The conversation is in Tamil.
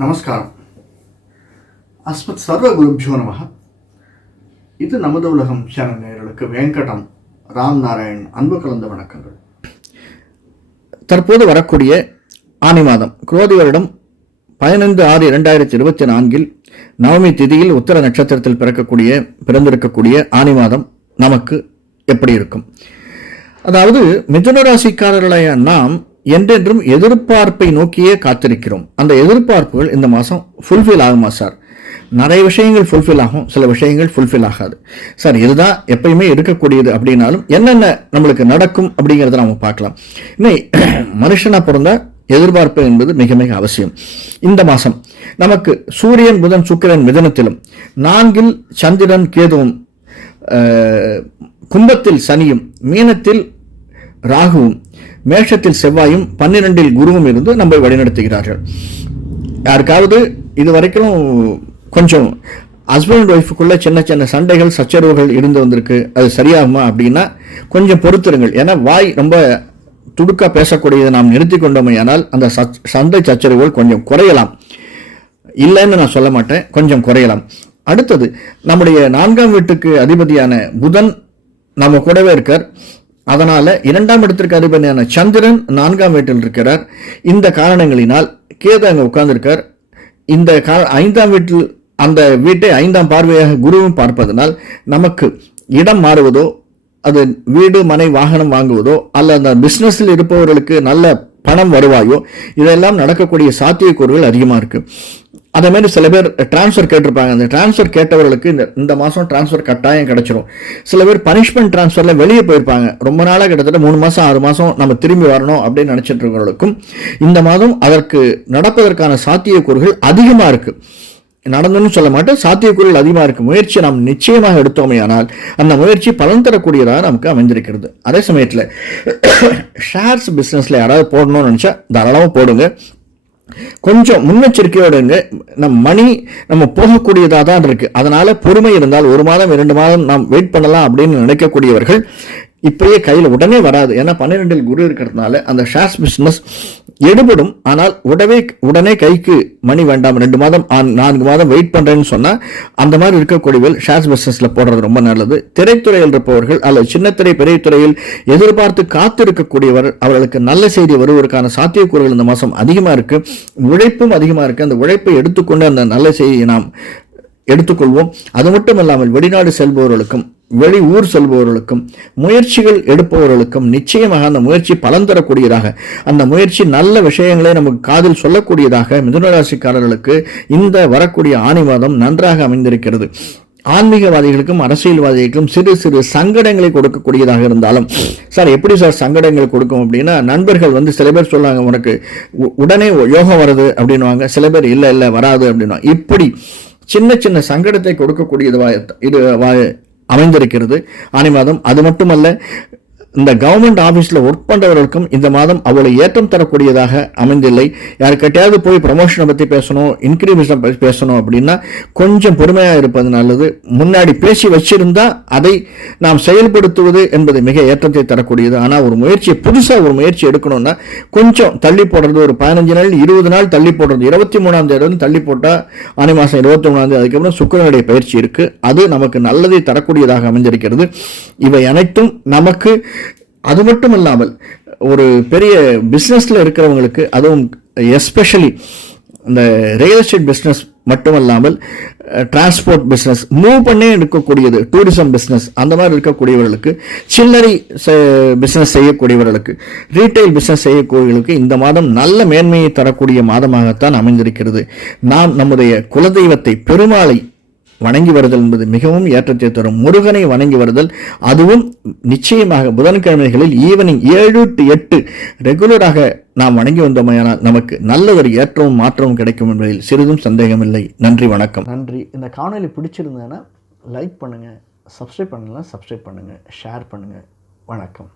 நமஸ்காரம். அஸ்மத் சர்வ குருபியோ நமக இது நமது உலகம் சேனல் நேயர்களுக்கு வெங்கடம் ராம் நாராயண் அன்பு கலந்த வணக்கங்கள். தற்போது வரக்கூடிய ஆனி மாதம் குரோதி வருடம் பதினைந்து ஆறு இரண்டாயிரத்தி இருபத்தி நான்கில் நவமி திதியில் உத்தர நட்சத்திரத்தில் பிறக்கக்கூடிய பிறந்திருக்கக்கூடிய ஆனி மாதம் நமக்கு எப்படி இருக்கும்? அதாவது மிதுன ராசிக்காரர்களாய நாம் என்றென்றும் எதிர்பார்ப்பை நோக்கியே காத்திருக்கிறோம். அந்த எதிர்பார்ப்புகள் இந்த மாதம் ஃபுல்ஃபில் ஆகுமா சார் நிறைய விஷயங்கள் ஃபுல்ஃபில் ஆகும். சில விஷயங்கள் ஃபுல்ஃபில் ஆகாது. சார் இதுதான் எப்பயுமே இருக்கக்கூடியது அப்படின்னாலும் என்னென்ன நம்மளுக்கு நடக்கும் அப்படிங்கிறத நம்ம பார்க்கலாம். இன்னும் மனுஷனாக பிறந்த எதிர்பார்ப்பு என்பது மிக மிக அவசியம். இந்த மாதம் நமக்கு சூரியன் புதன் சுக்கிரன் மிதனத்திலும் நான்கில் சந்திரன் கேதுவும் கும்பத்தில் சனியும் மீனத்தில் ராகுவும் மேஷத்தில் செவ்வாயும் பன்னிரெண்டில் குருவும் இருந்து நம்மை வழிநடத்துகிறார்கள். யாருக்காவது இது வரைக்கும் கொஞ்சம் ஹஸ்பண்ட் ஒய்ஃபுக்குள்ள சின்ன சின்ன சண்டைகள் சச்சரவுகள் இருந்து வந்திருக்கு. அது சரியாகுமா அப்படின்னா கொஞ்சம் பொறுத்துருங்கள். ஏன்னா வாய் ரொம்ப துடுக்கா பேசக்கூடியதை நாம் நிறுத்தி கொண்டோமையானால் அந்த சச்- சண்டை சச்சரவுகள் கொஞ்சம் குறையலாம். இல்லைன்னு நான் சொல்ல மாட்டேன். கொஞ்சம் குறையலாம். அடுத்தது நம்முடைய நான்காம் வீட்டுக்கு அதிபதியான புதன் நம்ம கூடவே இருக்கார். அதனால இரண்டாம் இடத்திற்கு அதிபதியான சந்திரன் நான்காம் வீட்டில் இருக்கிறார். இந்த காரணங்களினால் கேது அங்கே உட்கார்ந்திருக்கார். இந்த கா ஐந்தாம் வீட்டில் அந்த வீட்டை ஐந்தாம் பார்வையாக குருவும் பார்ப்பதனால் நமக்கு இடம் மாறுவதோ அது வீடு மனை வாகனம் வாங்குவதோ அல்ல அந்த பிஸ்னஸில் இருப்பவர்களுக்கு நல்ல பணம் வருவாயோ இதெல்லாம் நடக்கக்கூடிய சாத்தியக்கூறுகள் அதிகமாக இருக்குது அதே மாதிரி சில பேர் டிரான்ஸ்ஃபர் கேட்டிருப்பாங்க. அந்த டிரான்ஸ்ஃபர் கேட்டவர்களுக்கு இந்த இந்த மாதம் டிரான்ஸ்ஃபர் கட்டாயம் கிடச்சிரும். சில பேர் பனிஷ்மெண்ட் டிரான்ஸ்ஃபரில் வெளியே போயிருப்பாங்க. ரொம்ப நாளாக கிட்டத்தட்ட மூணு மாதம் ஆறு மாதம் நம்ம திரும்பி வரணும் அப்படின்னு நினச்சிட்டு இருக்கிறவர்களுக்கும் இந்த மாதம் அதற்கு நடப்பதற்கான சாத்தியக்கூறுகள் அதிகமாக இருக்குது நடந்துன்னு சொல்ல மாட்டேன் சாத்தியக்கூறுகள் அதிகமாக இருக்கு. முயற்சி நாம் நிச்சயமாக எடுத்தோமே ஆனால் அந்த முயற்சி பலன் தரக்கூடியதாக நமக்கு அமைஞ்சிருக்கிறது அதே சமயத்தில் ஷேர்ஸ் பிஸ்னஸில் யாராவது போடணும்னு நினச்சா தாராளமாக போடுங்க. கொஞ்சம் முன்னெச்சரிக்கையோடு இருங்க. நம் மணி நம்ம போகக்கூடியதாக தான் இருக்குது அதனால் பொறுமை இருந்தால் ஒரு மாதம் இரண்டு மாதம் நாம் வெயிட் பண்ணலாம் அப்படின்னு நினைக்கக்கூடியவர்கள் இப்பயே கையில் உடனே வராது. ஏன்னா பன்னிரெண்டில் குரு இருக்கிறதுனால அந்த ஷேர்ஸ் பிஸ்னஸ் எடுபடும். ஆனால் உடவே உடனே கைக்கு மணி வேண்டாம். ரெண்டு மாதம் ஆ- நான்கு மாதம் வெயிட் பண்ணுறேன்னு சொன்னால் அந்த மாதிரி இருக்கக்கூடியவர்கள் ஷேர்ஸ் பிஸ்னஸில் போடுறது ரொம்ப நல்லது. திரைத்துறையில் இருப்பவர்கள் அல்லது சின்னத்திரை பெரிய துறையில் எதிர்பார்த்து காத்திருக்கக்கூடியவர் அவர்களுக்கு நல்ல செய்தி வருவதற்கான சாத்தியக்கூறுகள் இந்த மாதம் அதிகமாக இருக்குது உழைப்பும் அதிகமாக இருக்குது அந்த உழைப்பை எடுத்துக்கொண்டு அந்த நல்ல செய்தியை நாம் எடுத்துக்கொள்வோம். அது மட்டும் இல்லாமல் வெளிநாடு செல்பவர்களுக்கும் வெளி ஊர் செல்பவர்களுக்கும் முயற்சிகள் எடுப்பவர்களுக்கும் நிச்சயமாக அந்த முயற்சி பலன் தரக்கூடியதாக அந்த முயற்சி நல்ல விஷயங்களை நமக்கு காதில் சொல்லக்கூடியதாக மிதுனராசிக்காரர்களுக்கு இந்த வரக்கூடிய ஆணி மாதம் நன்றாக அமைந்திருக்கிறது. ஆன்மீகவாதிகளுக்கும் அரசியல்வாதிகளுக்கும் சிறு சிறு சங்கடங்களை கொடுக்கக்கூடியதாக இருந்தாலும் சார் எப்படி சார் சங்கடங்கள் கொடுக்கும் அப்படின்னா நண்பர்கள் வந்து சில பேர் சொல்லுவாங்க உனக்கு உ- உடனே யோகம் வருது அப்படின்னுவாங்க. சில பேர் இல்லை இல்லை வராது அப்படின்வாங்க இப்படி சின்ன சின்ன சங்கடத்தை கொடுக்கக்கூடியது வா- இது வா- அமைந்திருக்கிறது. ஆனி மாதம் அது மட்டுமல்ல இந்த கவர்மெண்ட் ஆஃபீஸில் ஒர்க் பண்ணுறவர்களுக்கும் இந்த மாதம் அவ்வளோ ஏற்றம் தரக்கூடியதாக அமைந்தில்லை. யாருக்கிட்டையாவது போய் ப்ரமோஷனை பற்றி பேசணும் இன்க்ரிமெண்ட்ஸை பற்றி பேசணும் அப்படின்னா கொஞ்சம் பொறுமையாக இருப்பது நல்லது. முன்னாடி பேசி வச்சிருந்தால் அதை நாம் செயல்படுத்துவது என்பது மிக ஏற்றத்தை தரக்கூடியது. ஆனால் ஒரு முயற்சியை புதுசாக ஒரு முயற்சி எடுக்கணும்னா கொஞ்சம் தள்ளி போடுறது ஒரு பதினஞ்சு நாள் இருபது நாள் தள்ளி போடுறது இருபத்தி மூணாம் தேதி வந்து தள்ளி போட்டால் ஆனி மாதம் இருபத்தி மூணாம் தேதி அதுக்கப்புறம் சுக்கரனுடைய பயிற்சி இருக்குது அது நமக்கு நல்லதை தரக்கூடியதாக அமைந்திருக்கிறது. இவை அனைத்தும் நமக்கு அது மட்டும் இல்லாமல் ஒரு பெரிய பிஸ்னஸில் இருக்கிறவங்களுக்கு அதுவும் எஸ்பெஷலி இந்த ரியல் எஸ்டேட் பிஸ்னஸ் மட்டுமல்லாமல் டிரான்ஸ்போர்ட் பிஸ்னஸ் மூவ் பண்ணே இருக்கக்கூடியது டூரிசம் பிஸ்னஸ் அந்த மாதிரி இருக்கக்கூடியவர்களுக்கு சில்லறை பிஸ்னஸ் செய்யக்கூடியவர்களுக்கு ரீட்டைல் பிஸ்னஸ் செய்யக்கூடியவர்களுக்கு இந்த மாதம் நல்ல மேன்மையை தரக்கூடிய மாதமாகத்தான் அமைந்திருக்கிறது. நாம் நம்முடைய குலதெய்வத்தை பெருமாளை வணங்கி வருதல் என்பது மிகவும் ஏற்றத்தை தரும். முருகனை வணங்கி வருதல் அதுவும் நிச்சயமாக புதன்கிழமைகளில் ஈவினிங் ஏழு டு எட்டு ரெகுலராக நாம் வணங்கி வந்தோமையானால் நமக்கு நல்ல ஒரு ஏற்றமும் மாற்றமும் கிடைக்கும் என்பதில் சிறிதும் சந்தேகமில்லை. நன்றி வணக்கம். நன்றி. இந்த காணொலி பிடிச்சிருந்தேன்னா லைக் பண்ணுங்கள் சப்ஸ்கிரைப் பண்ணலாம் சப்ஸ்கிரைப் பண்ணுங்கள் ஷேர் பண்ணுங்கள் வணக்கம்.